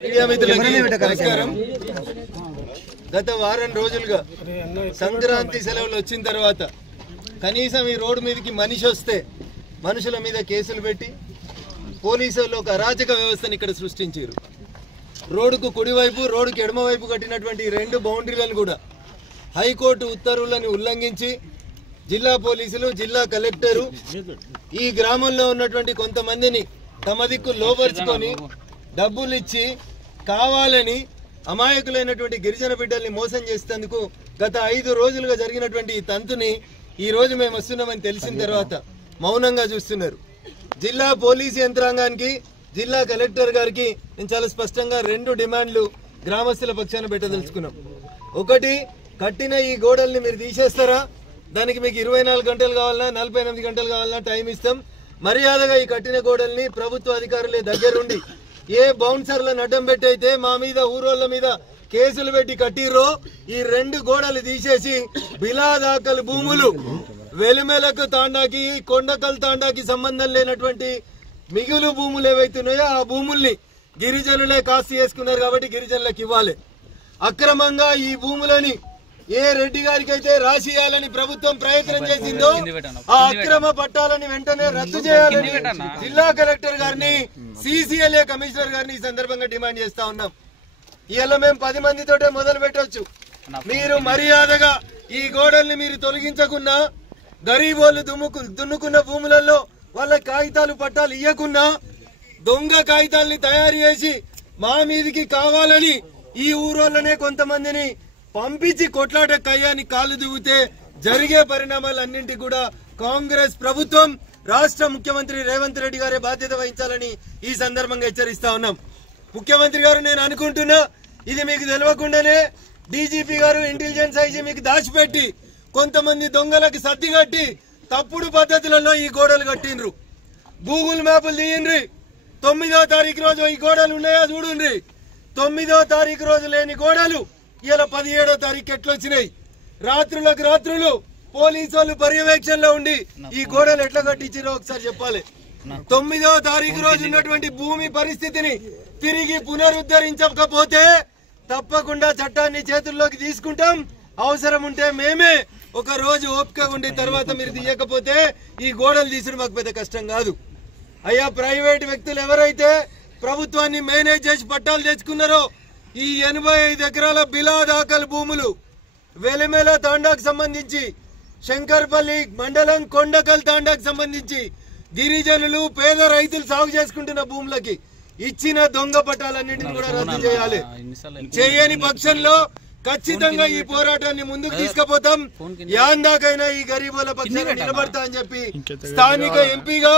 నమస్కారం. గత వారం రోజులుగా సంక్రాంతి సెలవులు వచ్చిన తర్వాత కనీసం ఈ రోడ్డు మీదకి మనిషి వస్తే మనుషుల మీద కేసులు పెట్టి పోలీసులు ఒక అరాచక వ్యవస్థను ఇక్కడ సృష్టించారు. రోడ్డుకు కుడివైపు రోడ్డుకు ఎడమవైపు కట్టినటువంటి రెండు బౌండరీలను కూడా హైకోర్టు ఉత్తర్వులను ఉల్లంఘించి జిల్లా పోలీసులు జిల్లా కలెక్టరు ఈ గ్రామంలో ఉన్నటువంటి కొంతమందిని తమ దిక్కు లోపరుచుకొని డబ్బులు ఇచ్చి కావాలని అమాయకులైనటువంటి గిరిజన బిడ్డల్ని మోసం చేసేందుకు గత 5 రోజులుగా జరిగినటువంటి ఈ తంతుని ఈ రోజు మేము వస్తున్నామని తెలిసిన తర్వాత మౌనంగా చూస్తున్నారు. జిల్లా పోలీసు యంత్రాంగానికి జిల్లా కలెక్టర్ గారికి నేను చాలా స్పష్టంగా 2 డిమాండ్లు గ్రామస్తుల పక్షాన పెట్టదలుచుకున్నాం. ఒకటి, కట్టిన ఈ గోడల్ని మీరు తీసేస్తారా? దానికి మీకు 24 గంటలు కావాలన్నా 48 గంటలు కావాలన్నా టైం ఇస్తాం. మర్యాదగా ఈ కట్టిన గోడల్ని ప్రభుత్వ అధికారులే దగ్గరుండి ఏ బౌన్సర్లను అడ్డం పెట్టయితే మా మీద ఊరోళ్ళ మీద కేసులు పెట్టి కట్టిర్రో ఈ 2 గోడలు తీసేసి బిలాదాకలు భూములు వెలిమెలకు తాండాకి కొండకల్ తాండాకి సంబంధం లేనటువంటి మిగులు భూములు ఏవైతున్నాయో ఆ భూముల్ని గిరిజనులే కాస్త చేసుకున్నారు కాబట్టి గిరిజనులకు ఇవ్వాలి. అక్రమంగా ఈ భూములని ఏ రెడ్డి గారికి అయితే రాసియాలని ప్రభుత్వం ప్రయత్నం చేసిందో ఆ అక్రమ పట్టాలని వెంటనే రద్దు చేయాలని జిల్లా కలెక్టర్ గారిని సిసిఎల్ఏ కమిషనర్ గారిని ఈ సందర్భంగా డిమాండ్ చేస్తా ఉన్నాం. ఇవాళ మేము 10 మందితోటే మొదలు పెట్టవచ్చు. మీరు మర్యాదగా ఈ గోడల్ని మీరు తొలగించకున్నా, గరీబోళ్ళు దున్నుకున్న భూములలో వాళ్ళ కాగితాలు పట్టాలు ఇయ్యకున్నా, దొంగ కాగితాలని తయారు చేసి మా మీదికి కావాలని ఈ ఊరోళ్ళనే కొంతమందిని పంపించి కొట్లాట కయ్యాన్ని కాలు దిగితే జరిగే పరిణామాలన్నింటి కూడా కాంగ్రెస్ ప్రభుత్వం రాష్ట్ర ముఖ్యమంత్రి రేవంత్ రెడ్డి గారే బాధ్యత వహించాలని ఈ సందర్భంగా హెచ్చరిస్తా ఉన్నాం. ముఖ్యమంత్రి గారు, నేను అనుకుంటున్నా ఇది మీకు తెలియకుండానే డీజీపీ గారు ఇంటెలిజెన్స్ ఐజీ మీకు దాచిపెట్టి కొంతమంది దొంగలకు సర్దిగట్టి తప్పుడు పద్ధతులలో ఈ గోడలు కట్టిండ్రు. గూగుల్ మ్యాపులు తీయండ్రి. 9వ తారీఖు రోజు ఈ గోడలు ఉన్నాయా చూడండి. 9వ తారీఖు రోజు లేని గోడలు ఇలా 17వ తారీఖు ఎట్లొచ్చినాయి? రాత్రులకు రాత్రులు పోలీసు వాళ్ళు పర్యవేక్షణలో ఉండి ఈ గోడలు ఎట్లా కట్టించారో ఒకసారి చెప్పాలి. 9వ తారీఖు రోజు ఉన్నటువంటి భూమి పరిస్థితిని తిరిగి పునరుద్ధరించకపోతే తప్పకుండా చట్టాన్ని చేతుల్లోకి తీసుకుంటాం. అవసరం ఉంటే మేమే ఒక రోజు ఓపిక ఉండి తర్వాత మీరు తీయకపోతే ఈ గోడలు తీసుడు మాకు పెద్ద కష్టం కాదు. అయ్యా, ప్రైవేట్ వ్యక్తులు ఎవరైతే ప్రభుత్వాన్ని మేనేజ్ చేసి పట్టాలు తెచ్చుకున్నారో ఈ 85 ఎకరాల బిలాదాకల్ భూములు వెలిమెల తాండాకు సంబంధించి, శంకర్పల్లి మండలం కొండకల్ తాండాకు సంబంధించి గిరిజనులు పేద రైతులు సాగు చేసుకుంటున్న భూములకి ఇచ్చిన దొంగ పట్టాలన్నింటినీ కూడా రద్దు చేయాలి. చేయని పక్షంలో ఖచ్చితంగా ఈ పోరాటాన్ని ముందుకు తీసుకుపోతాం. యాందాకైనా ఈ గరీబుల పక్షాన నిలబడతా అని చెప్పి స్థానిక ఎంపీగా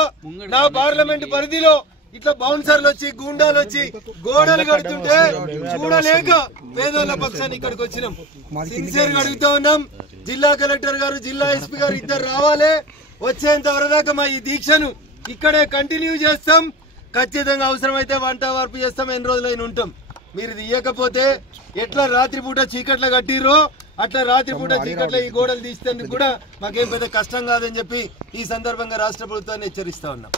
నా పార్లమెంట్ పరిధిలో ఇట్లా బౌన్సర్లు వచ్చి గూండాలు వచ్చి గోడలు కడుతుంటే చూడలేక పేదోళ్ల పక్షాన్ని ఇక్కడికి వచ్చినాం. సిన్సియర్ గా అడుగుతా ఉన్నాం. జిల్లా కలెక్టర్ గారు, జిల్లా ఎస్పీ గారు ఇద్దరు రావాలి. వచ్చేంత వరదాకా మా ఈ దీక్షను ఇక్కడే కంటిన్యూ చేస్తాం. ఖచ్చితంగా అవసరమైతే వంట వార్పు చేస్తాం. ఎన్ని రోజులైనా ఉంటాం. మీరు తీయకపోతే ఎట్లా రాత్రిపూట చీకట్ల కట్టిర్రో అట్లా రాత్రిపూట చీకట్ల ఈ గోడలు తీసేందుకు కూడా మాకేం పెద్ద కష్టం కాదని చెప్పి ఈ సందర్భంగా రాష్ట్ర ప్రభుత్వాన్ని హెచ్చరిస్తా ఉన్నాం.